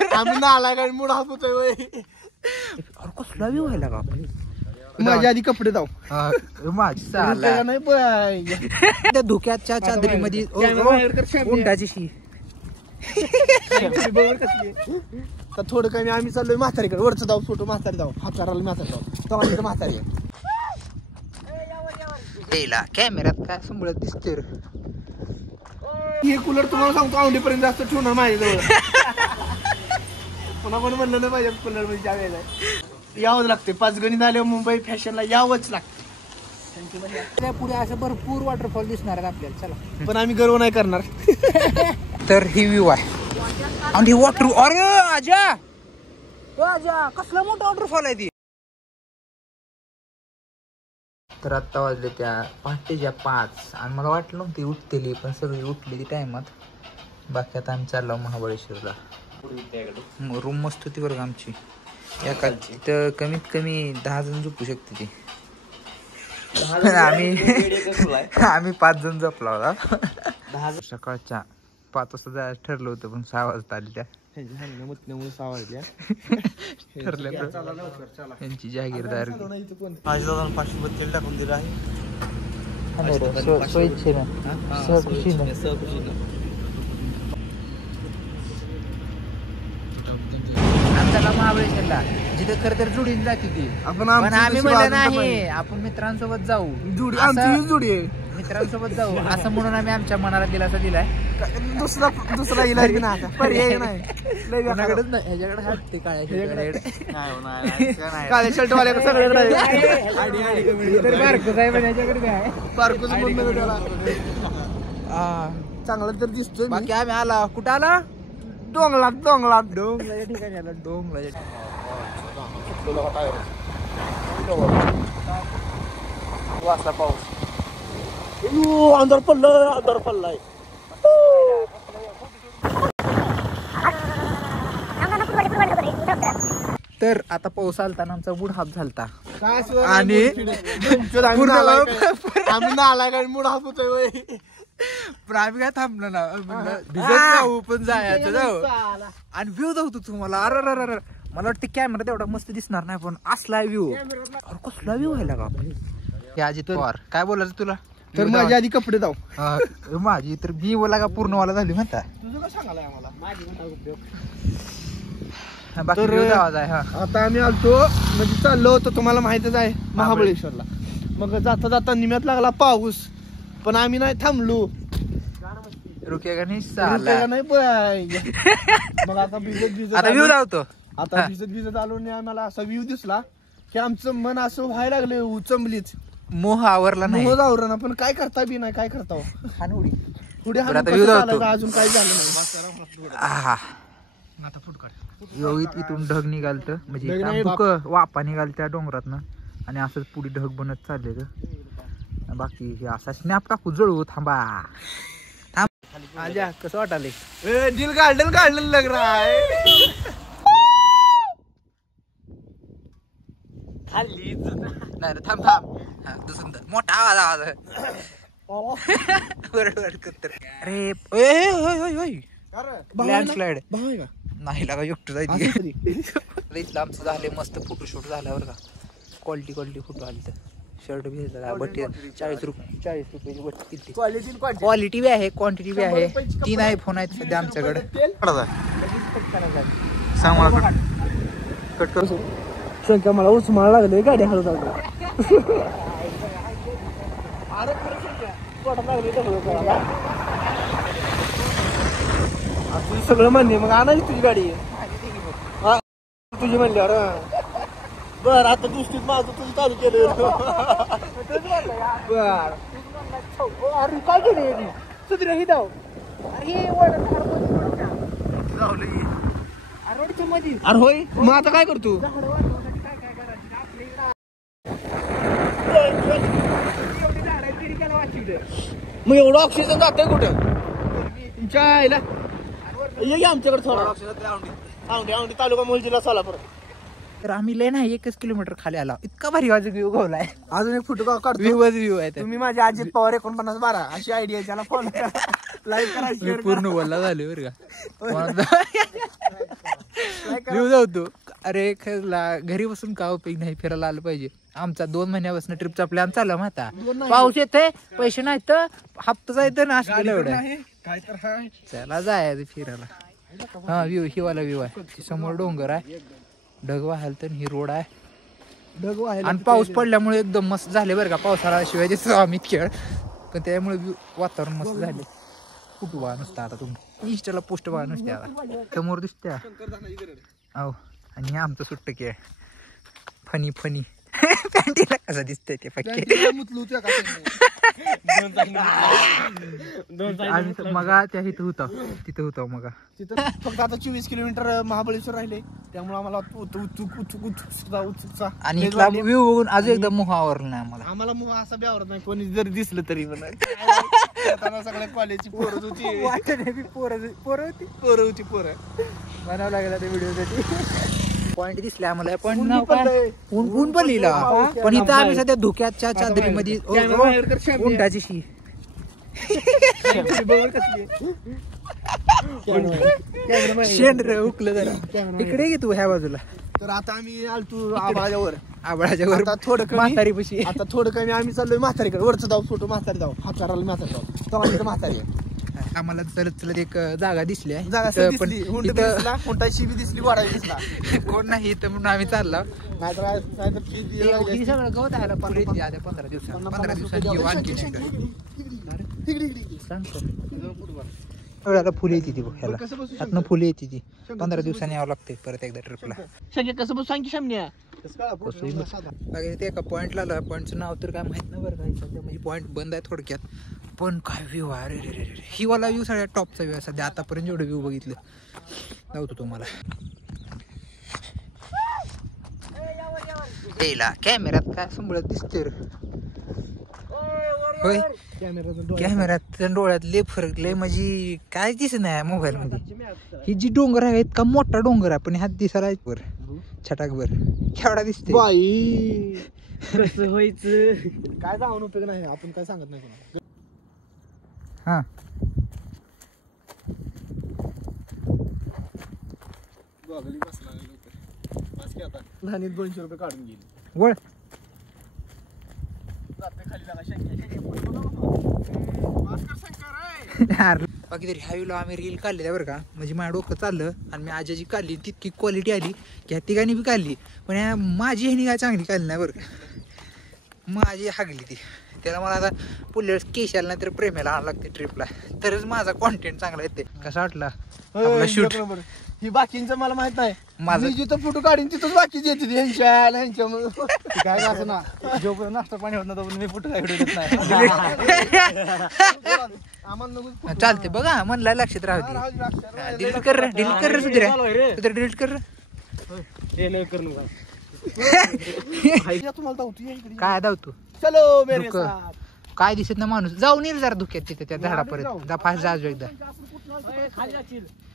आम्ही नाला काय मुड हापतोय कसला व्ह्यू व्हायला का माझ्या आधी कपडे जाऊ नाही त्या धुक्याच्या चादरीमध्ये उंटाची शी तर थोडं कमी आम्ही चाललोय म्हातारीकडे वरचं जाऊ फोटो म्हातारी जाऊ हात करायला म्हातारी जाऊ तेव्हा म्हातारी कॅमेऱ्यात काय संभळत दिसते हे कूलर तुम्हाला सांगतो औंढीपर्यंत जास्त ठेवणार माझ्याजवळ पुन्हा कोणी म्हणलं नाही पाहिजे कूलर मध्ये जावेला यावंच लागते 5 गणी झाल्यावर मुंबई फॅशनला यावंच लागते पुढे असं भरपूर वॉटरफॉल दिसणार आहेत आपल्याला चला पण आम्ही गर्व नाही करणार तर ही व्ह्यू आहे आणि वॉटर अरे आजा कसला मोठा वॉटरफॉल आहे ती तर आत्ता वाजले त्या पहाटेच्या 5 आणि मला वाटलं नव्हती उठतेली पण सगळी उठली ती टायमात बाकी आता आम्ही चाललो महाबळेश्वरला रूम मस्त होती बरं आमची एका तर कमीत कमी 10 जण झोपू शकते ती आम्ही 5 जण झोपला होता सकाळच्या 5 वाजता जायचं ठरलं होतं पण 6 वाजता आली त्या त्यांची जागीरदार टाकून दिलं आहे महाबळेश्वरला जिथे खर तर जुडीन जाते ती पण आम्ही म्हणलं नाही आपण मित्रांसोबत जाऊ जोडी आहे मित्रांसोबत जाऊ असं म्हणून आम्ही आमच्या मनाला दिलासा दिलाय दुसरा इलाज नाही पर्याय नाही ह्याच्याकडे हात ते काळ्या शर्ट वाल्याकडे सगळ्याकडे चांगला तर दिसतोय बाकी आम्ही आला कुठं आला डोंगलात डोंगराच्या ठिकाणी आला डोंगराच्या वाजता पाऊस अंधार पडलाय तर आता पाऊस आलताना आमचा मूड हाफ झालता आणि आम्ही नाला काय मूड हाफ होतोय पण आम्ही काय थांबलो ना जाऊ पण जायचं जाऊ आणि व्ह्यू दाखवतो तुम्हाला अरे मला वाटतं कॅमेरा तेवढा मस्त दिसणार नाही पण असला व्ह्यू कसला व्ह्यू व्हायला का हे अजित पवार काय बोलायचं तुला तर माझ्या आधी कपडे जाऊ माझी तर मी बोला का पूर्ण वाला झाली म्हणता तुझं काय सांगायला आम्हाला आता आम्ही आलतो म्हणजे चाललो होतो तुम्हाला माहितच आहे महाबळेश्वरला मग जाता जाता निम्यात लागला पाऊस पण आम्ही नाही थांबलो रुकेगा नाही मग आता भिजत आता भिजत आलो आणि आम्हाला असा व्ह्यू दिसला की आमचं मन असं व्हायला लागले उचंबलीच मोह आवरला नाही मोह आवरला पण काय करता बी नाही काय करता पुढे अजून काय झालं नाही इथून ढग निघालत म्हणजे वापा निघालत्या डोंगरातनं आणि असंच पुढे ढग बनत चालले बाकी हे असा स्नॅप टाकू जळू थांबा आजा कसं वाटाले दिल गार्डन लग रहा है नाही थांब दुसरं मोठा आवाज अरे लँडस्लाइड नाही लागा एकटं जायचं आमचं झाले मस्त फोटोशूट झाल्यावर का क्वालिटी फोटो आली तर शर्ट भेटला बट्टी 40 रुपयाची बट्टी क्वालिटी बी आहे क्वांटिटी बी आहे 3 आयफोन आहेत सध्या आमच्याकडे शंका मला उचमाळ लागले गाडी हलवत सगळं मान्य मग आणायची तुझी गाडी तुझी म्हणल्यावर बर आता दुसरीच माझं तुझं चालू केलं बर अरे काय केलं सुधीर ही धाव अरे होय मग आता काय करतो मग एवढं ऑक्सिजन जातंय कुठं तुमच्या आईला ये आमच्याकडे थोडा औंढी तालुका मोहोळ जिल्हा सोलापूर तर आम्ही लय नाही 1 किलोमीटर खाली आला इतका भारी वाजू व्ह्यू गावलाय अजून एक फोटो काढतो व्ह्यू आहे तुम्ही माझ्या अजित पवार 4912 अशी आयडिया त्याला फॉलो करा लाईक करा पूर्ण बोलला झाले बरं का व्ह्यू जाऊ. अरे खरला घरी बसून का उपयोग नाही, फिरायला आलं पाहिजे. आमचा 2 महिन्यापासून ट्रिपचा प्लॅन चालू माता. पाऊस येतोय, पैसे नाहीत तर हप्ता जायचं ना असं एवढं काय तर हाय. चला जायचं फिरायला. हा व्ह्यू हिवाला व्ह्यू आहे. समोर डोंगर आहे, ढग वाहाल तर ही रोड आहे. ढग वाहायला आणि पाऊस पडल्यामुळे एकदम मस्त झाले बरं का. पावसाळा शिवाय दिसतो आम्ही खेळ, पण त्यामुळे वातावरण मस्त झाले. कुठं बघा नुसतं आता तुम्ही इंस्टाला पोस्ट बघा नुसते आता समोर दिसते. हो आणि हे आमचं सुट्ट की आहे फनी फनी. पॅन्टीला कसं दिसतंय ते फक्त मग त्या इथं होता तिथं होता मग तिथं फक्त आता 24 किलोमीटर महाबळेश्वर राहिले, त्यामुळे आम्हाला उत्सुकता आणि इथला व्ह्यू बघून अजून एकदा मोह आवरला नाही आम्हाला मोह असा बी आवरत नाही. कोणी जरी दिसलं तरी म्हणा सगळ्या कॉलेजची पोरं होती पोरं बनावं लागेल त्या व्हिडिओसाठी. पॉइंट दिसले आम्हाला. पॉइंट नाव काय ऊन पण लिहिला, पण इथं आम्ही सध्या धुक्याच्या चादरीमध्ये उंटाची शी शेंड उकलं जरा. इकडे घे तू ह्या बाजूला. तर आता आम्ही आलतो आबाळाच्या आबळाच्या वर थोडं म्हातारी पशी. आता थोडं कमी आम्ही चाललोय म्हातारीकडे. वरचं जाऊ फोटो म्हातारी जाऊ हाकाराला म्हातारी जाऊ तेव्हा म्हातारी आहे. आम्हाला चलत चलत एक जागा दिसली आहे. जागा दिसली, हुंडाची बी दिसली, वाढायला दिसला. कोण नाही इथं म्हणून आम्ही चालला. नाहीतर सगळं गवत आहे 15 दिवसांनी आणखी आता फुले येते ती बघ ह्याला. आतनं फुले येते ती. 15 दिवसांनी यावं लागते परत एकदा ट्रिपला. कसं बस सांग की सामन्या ते एका पॉईंटला आला. पॉईंटचं नाव तर काय माहित नाही बरं. काय सध्या म्हणजे पॉईंट बंद आहे थोडक्यात, पण काय व्ह्यू आहे रे रे रे. ही वाला व्ह्यू सगळ्यात टॉपचा व्ह्यू आहे सध्या आतापर्यंत जेवढं व्ह्यू बघितलं. लावतो तुम्हाला तेला कॅमेऱ्यात काय संभळत दिसते रे. होय कॅमेऱ्यात डोळ्यात लय फरक लय म्हणजे काय दिसत नाही मोबाईल मध्ये. ही जी डोंगर आहे इतका मोठा डोंगर आहे, पण ह्यात दिसायला वर छटाकभर केवढा दिसते. बाई कसं व्हायचं काय जाऊन उपयोग नाही, आपण काय सांगत नाही कोणाला. हा लहानीत 200 रुपये काढून गेली गोळ. बाकी तरी ह्यावेळेला आम्ही रील काढलेल्या बरं का. म्हणजे माझ्या डोकं चाललं आणि मी आजी काढली तितकी क्वालिटी आली की ह्या तिघांनी बी काढली, पण ह्या माझी ह्यानी काय चांगली काढली नाही बरं का. माझी हागली ती. त्याला मला आता पुढल्या केशाला नाही तर प्रेमेला आणावं लागते ट्रिपला, तरच माझा कॉन्टेंट चांगला येते. कसा वाटला आपला शूट. ही बाकींचं मला माहित नाही. माझं मी जिथं फोटो काढीन तिथंच बाकीची येते ह्यांच्या काय असं ना जोपर्यंत नाश्ता पाणी होत नव्हतं मी फोटो काय देत नाही. आम्हाला चालते बघा म्हणला लक्षात राहते. डिलीट कर रे सुधीर डिलीट कर. काय धावतो चलो मेरे काय दिसत ना माणूस. जाऊन येईल जरा धुक्यात तिथे त्या झाडापर्यंत फास्ट जाजो एकदा.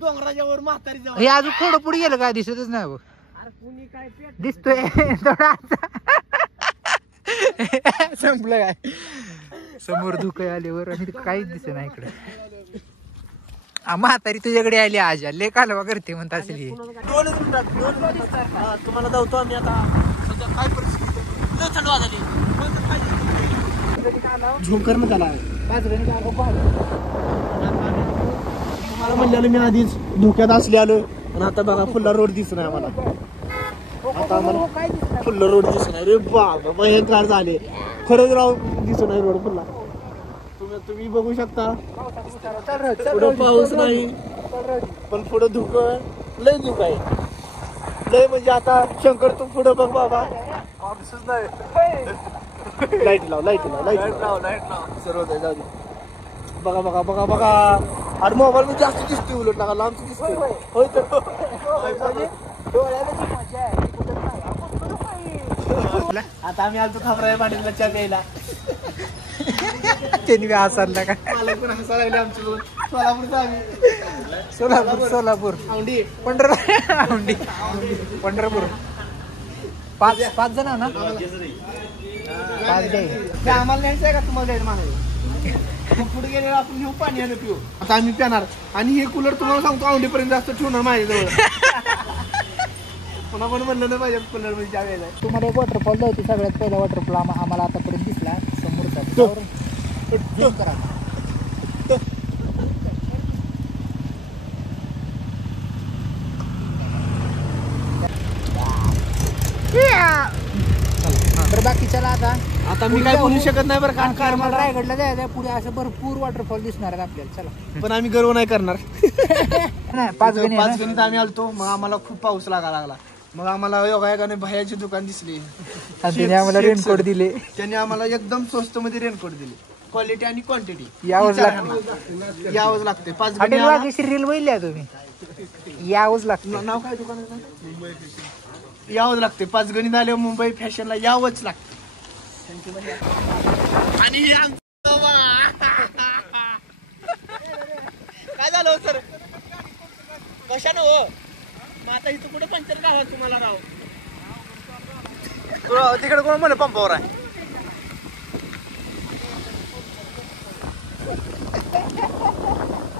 डोंगराच्यावर म्हातारी जाऊ. हे अजून थोडं पुढे गेलं काय दिसतच नाही बघ. दिसतोय संपलं काय समोर धुकं आल्यावर आणि काहीच दिसत नाही इकडे. म्हातारी तुझ्याकडे आली आज लय कालवा करते म्हणत असेल. तुम्हाला धावतो आम्ही आता. सध्या काय परिस्थिती थंड वाजली झूम करणं त्याला मला म्हणलेलं मी आधीच धोक्यात असले आलो. आणि आता बघा फुल्ला रोड दिसत नाही आम्हाला. आता आम्हाला फुल्ला रोड दिसत नाही रे बाबा भयंकर झाले खरंच राव दिसत नाही रोड फुल्ला. तुम्ही बघू शकता पुढं पाऊस नाही पण पुढं धुकं लय धुकं आहे लय. म्हणजे आता शंकर तू पुढं बघ बाबा. लाईट लाव सर्व जाऊ दे. बघा बघा बघा बघा. आणि मोबाईल मध्ये जास्त दिसते उलट नका लांबच दिसते. होय तर आता आम्ही आलतो खामराया पाणीला चहा प्यायला. त्यांनी बी हसायला का मला पण हसा लागले आमच्या सोलापूरचा आम्ही. सोलापूर औंढी पंढरपूर. पाच जण ना. आम्हाला न्यायचं आहे का तुम्हाला जायचं म्हणाले. पुढे गेलेलं आपण घेऊ पाणी आणि पिऊ. आता आम्ही पिणार आणि हे कूलर तुम्हाला सांगतो औंढीपर्यंत जास्त ठेवणार माझ्याजवळ. पुन्हा पण म्हणलं नाही पाहिजे कलर मध्ये जागा आहे. तुम्हाला एक वॉटरफॉल जायचं सगळ्यात पहिला वॉटरफॉल आम्हाला आतापर्यंत दिसला समोरचा त्यावर करा. बरं बाकीच्याला आता मी काय बोलू शकत नाही बरं का, कार मला रायगडला जायचं पुढे असं भरपूर वॉटरफॉल दिसणार आहेत आपल्याला. चला पण आम्ही गर्व नाही करणार. पाच गणी आम्ही आलतो, मग आम्हाला खूप पाऊस लागला. मग आम्हाला योगायोगाने भायाची दुकान दिसली, त्यांनी आम्हाला रेनकोट दिले. त्यांनी आम्हाला एकदम स्वस्त मध्ये रेनकोट दिले. क्वालिटी आणि क्वांटिटी यावंच लागते. 5 हॉटेल वागेश्री रील बघितल्या तुम्ही, यावंच लागतं. नाव काय दुकानाचं? यावंच लागते. 5 गणित आले मुंबई फॅशनला यावंच लागते. आणि काय झालं सर, कशानं हो? आता इथं कुठे पंचर गावात तुम्हाला राव तिकडे कोण म्हणे पंपावर आहे.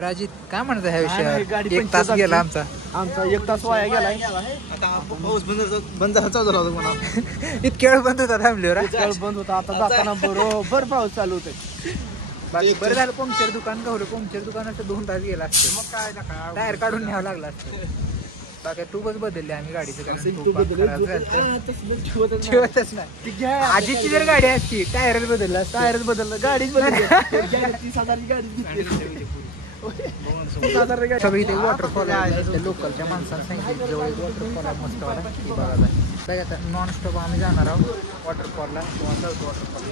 राजीत काय म्हणत ह्या विषयावर? 1 तास गेला आमचा 1 तास वाया गेलाय. आता पाऊस बंद झाला म्हणा. इतक्या वेळ बंद होता थांबल्यावर बंद होता. आता जाताना बरोबर पाऊस चालू होते. बाकी बरं झालं पंक्चर दुकान गावलं. पंक्चर दुकानाचं 2 तास गेला असतं. मग काय टायर काढून न्यावं लागला असतं. बाकी ट्यूबच बदलली आम्ही गाडीचं, ठेवतच नाही. आजीची जर गाडी असती टायरच बदलला, टायरच बदललं, गाडीच बदलली. 30,000ची गाडी सगळी ते वॉटरफॉल आहे. लोकलच्या माणसांना सांगितलं जवळ एक वॉटरफॉल आहे मस्त बघायला. काय आता नॉन स्टॉप आम्ही जाणार आहोत वॉटरफॉलला किंवा साऊथ वॉटरफॉल.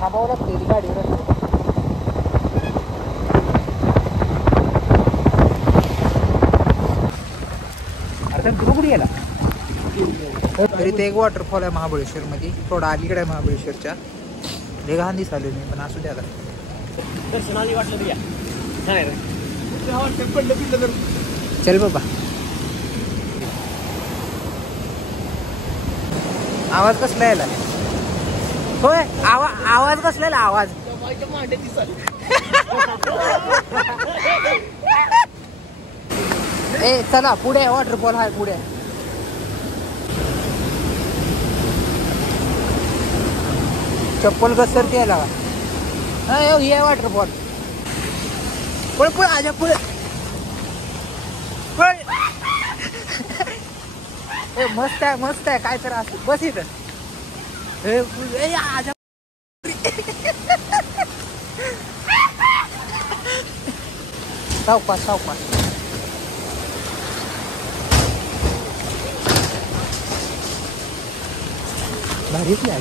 थांबावं लागते गाडीवर. तरी ते एक वॉटरफॉल आहे महाबळेश्वर मध्ये, थोडा अलीकडे आहे महाबळेश्वरच्या. लय घाण दिसाले मी, पण असू द्या दर्शनाला वाटलं तर चल बाबा. आवाज कसला यायला? होय आवाज कसला यायला? आवाज ए चला पुढे वॉटरफॉल आहे पुढे. चप्पल घसरते यायला हे वॉटरफॉल. पुढे पुढे आजा पुढे मस्त आहे मस्त आहे. काय तर असं बस इथं आजा. सावकाश सावकाश. भारीच नाही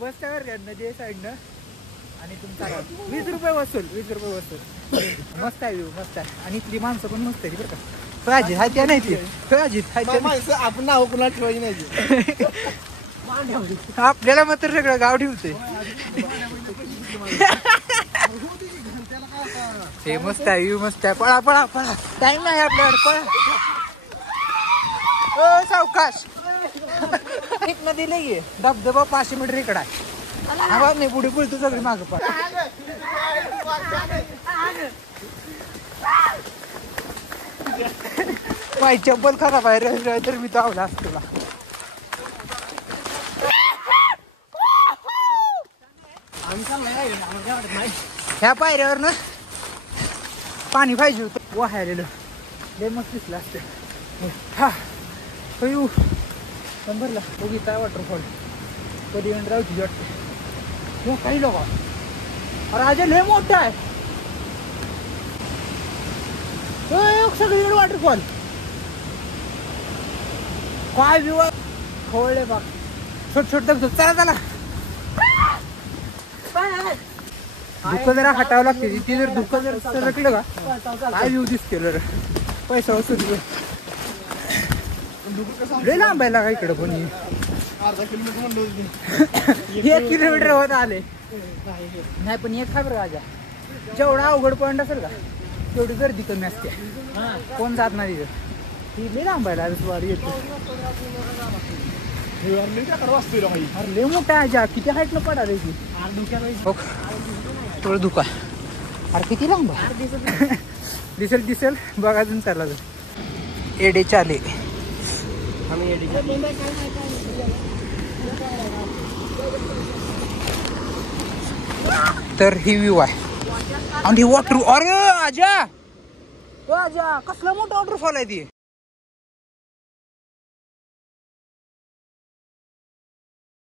बस काय नदी साईडनं. आणि तुमचा 20 रुपये वसूल. 20 रुपये वसूल. मस्त आहे व्ह्यू मस्त आहे. आणि इथली माणसं पण मस्त आहे बरं का. फळाजीत हाय त्या नाही ती फळाजीत आपण नाव कुणाला ठेवायची नाही. आपल्याला मात्र सगळं गाव ठेवते. हे मस्त आहे व्ह्यू मस्त आहे. पळा पळा पळा टाइम नाही आपल्याकडे. पळा सावकाश. इथनं दिले गे धबधबा 500 मीटर इकडे आहे. आवाज नाही पुढे पुढे तू सगळी मागं पड. माझी चप्पल खराब आहे तर मी धावला असतो तुला. ह्या पायऱ्यावर ना पाणी पाहिजे होतं वाहायलेलं. लय मस्त दिसलं असतं. हा पण भरला बघी काय वॉटरफॉल कधी रावची वाटते. काही लोक राजा लय मोठा आहे. सगळीकडे वॉटरफॉल काय व्ह्यू खोळले बघ. छोट छोट दगड. चला चला. धुकं जरा हटावं लागते. ती जर धुकं जर सरकलं का काय व्ह्यू दिसते. पैसा वसूल लय लांबायला का इकडं कोणी. 1 किलोमीटर होत आले नाही पण एक खबर राजा जेवढा अवघड पॉईंट असेल का तेवढी गर्दी कमी असते. कोण जात नाही तिथं. ती लई लांबायला वारी येतो. अरे लय मोठा आहे जा. किती हाईट न पडा ती थोडं धुका. अरे किती लांब दिसेल दिसेल बघा अजून चालला. एडे चाले तर ही व्ह्यू आहे. आणि वॉटर. अरे आजा आजा कसला मोठा वॉटरफॉल आहे ती.